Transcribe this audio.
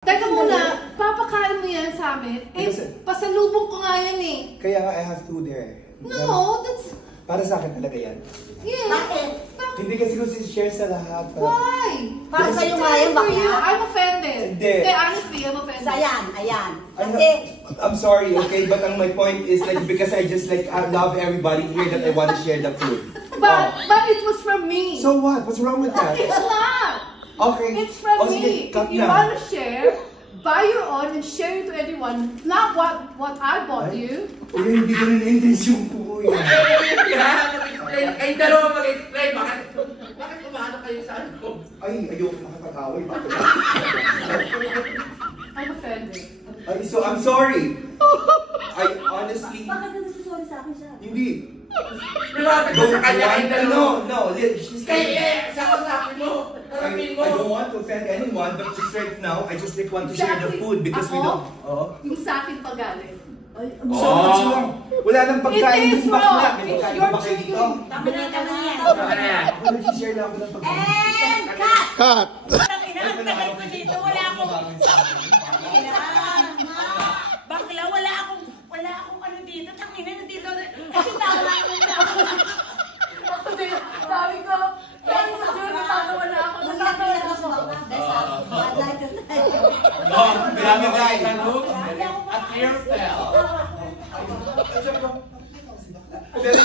Teka muna, papakain mo yan sa amin? Eh, pasalubong ko nga yan eh. Kaya nga, I have to there. No, that's... Para sa akin talaga yan. Yeah. Bakit? Hindi kasi ko share sa lahat. Why? Para sa'yo nga yan, bakit? I'm offended. Hindi. Honestly, I'm offended. So, ayan. Kasi... I'm sorry, okay? But my point is like, because I just like, I love everybody here that I want to share the food. But it was from me. So what? What's wrong with that? It's not. Okay. It's from me. Sige, If you want to share, buy your own and share it to everyone. Not what I bought you. Uy, hindi ganun yung intention ko. Ay, dalawa mag-explain. Bakit kumano kayo sa ano? Ay, ayoko nakakataway. Bakit? I'm offended. Ay, so I'm sorry. I honestly... Bakit ka nagsusorry sa akin siya? Hindi. Lumapit ka sa kanya ay dalawa. No. She's like... Sa usapin mo. Harapin mo. I don't want to offend anyone, but just right now, I just like want to share the food because we don't... Yung sa akin pa galing. So what's wrong? Wala nang pagkain It is ng bakla. wrong. May It's pagkain your ba kayo dito? Tama na yan. Ano yan? Ako nag-share lang ako ng pagkain. And cut! Cut! Tangina, ang tagal ko dito. Wala akong... Bakla, wala akong ano dito. Tangina, nandito. Kasi tawa ako na. Ako din, sabi ko, Jun, natatawa na ako. Natatawa na ako. I'd like to thank you. Grabe tayo na looks at hairstyle. Pero